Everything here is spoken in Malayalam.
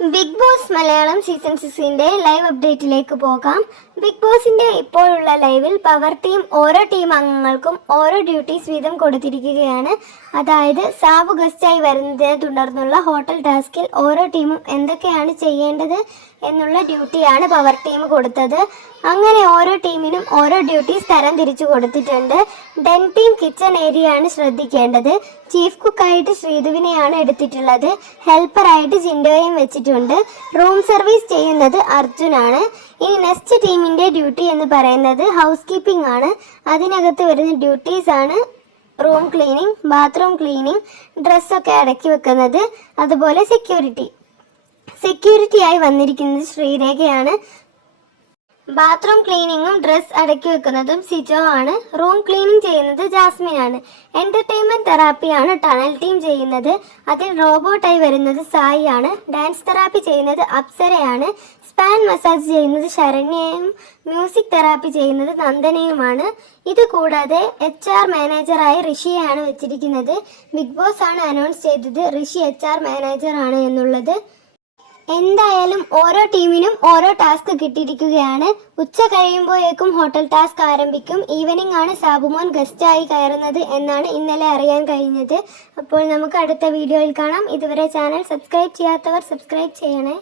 ബിഗ് ബോസ് മലയാളം സീസൺ സിക്സിന്റെ ലൈവ് അപ്ഡേറ്റിലേക്ക് പോകാം. ബിഗ് ബോസിന്റെ ഇപ്പോഴുള്ള ലൈവിൽ പവർ ടീം ഓരോ ടീം അംഗങ്ങൾക്കും ഓരോ ഡ്യൂട്ടീസ് വീതം കൊടുത്തിരിക്കുകയാണ്. അതായത് സാബു ഗസ്റ്റായി വരുന്നതിനെ തുടർന്നുള്ള ഹോട്ടൽ ടാസ്കിൽ ഓരോ ടീമും എന്തൊക്കെയാണ് ചെയ്യേണ്ടത് എന്നുള്ള ഡ്യൂട്ടിയാണ് പവർ ടീം കൊടുത്തത്. അങ്ങനെ ഓരോ ടീമിനും ഓരോ ഡ്യൂട്ടീസ് തരം തിരിച്ചു കൊടുത്തിട്ടുണ്ട്. ഡെൻ ടീം കിച്ചൺ ഏരിയ ആണ് ശ്രദ്ധിക്കേണ്ടത്. ചീഫ് കുക്കായിട്ട് ശ്രീധുവിനെയാണ് എടുത്തിട്ടുള്ളത്. ഹെൽപ്പറായിട്ട് ജിൻഡോയും വെച്ചിട്ടുണ്ട്. റൂം സർവീസ് ചെയ്യുന്നത് അർജുനാണ്. ഇനി നെക്സ്റ്റ് ടീമിന്റെ ഡ്യൂട്ടി എന്ന് പറയുന്നത് ഹൗസ് കീപ്പിംഗ് ആണ്. അതിനകത്ത് വരുന്ന ഡ്യൂട്ടീസ് ആണ് റൂം ക്ലീനിങ് ബാത്റൂം ക്ലീനിങ് ഡ്രസ്സൊക്കെ അടക്കി വെക്കുന്നത്. അതുപോലെ സെക്യൂരിറ്റി സെക്യൂരിറ്റി ആയി വന്നിരിക്കുന്നത് ശ്രീരേഖയാണ്. ബാത്റൂം ക്ലീനിങ്ങും ഡ്രസ് അടക്കി വെക്കുന്നതും സിജോ ആണ്. റൂം ക്ലീനിങ് ചെയ്യുന്നത് ജാസ്മിൻ ആണ്. എന്റർടൈൻമെന്റ് തെറാപ്പിയാണ് ടണൽ ടീം ചെയ്യുന്നത്. അതിൽ റോബോട്ടായി വരുന്നത് സായി ആണ്. ഡാൻസ് തെറാപ്പി ചെയ്യുന്നത് അപ്സരയാണ് സ്പാൻ മസാജ് ചെയ്യുന്നത് ശരണ്യയും മ്യൂസിക് തെറാപ്പി ചെയ്യുന്നത് നന്ദനയുമാണ് ഇത് കൂടാതെ എച്ച് ആർ മാനേജറായി ഋഷിയെയാണ് വെച്ചിരിക്കുന്നത്. ബിഗ് ബോസ് ആണ് അനൗൺസ് ചെയ്തത്. ഋഷി എച്ച് ആർ മാനേജറാണ് എന്നുള്ളത്. എന്തായാലും ഓരോ ടീമിനും ഓരോ ടാസ്ക് കിട്ടിയിരിക്കുകയാണ്. ഉച്ച കഴിയുമ്പോഴേക്കും ഹോട്ടൽ ടാസ്ക് ആരംഭിക്കും. ഈവനിംഗ് ആണ് സാബുമോൻ ഗസ്റ്റായി കയറുന്നത് എന്നാണ് ഇന്നലെ അറിയാൻ കഴിഞ്ഞത്. അപ്പോൾ നമുക്ക് അടുത്ത വീഡിയോയിൽ കാണാം. ഇതുവരെ ചാനൽ സബ്സ്ക്രൈബ് ചെയ്യാത്തവർ സബ്സ്ക്രൈബ് ചെയ്യണേ.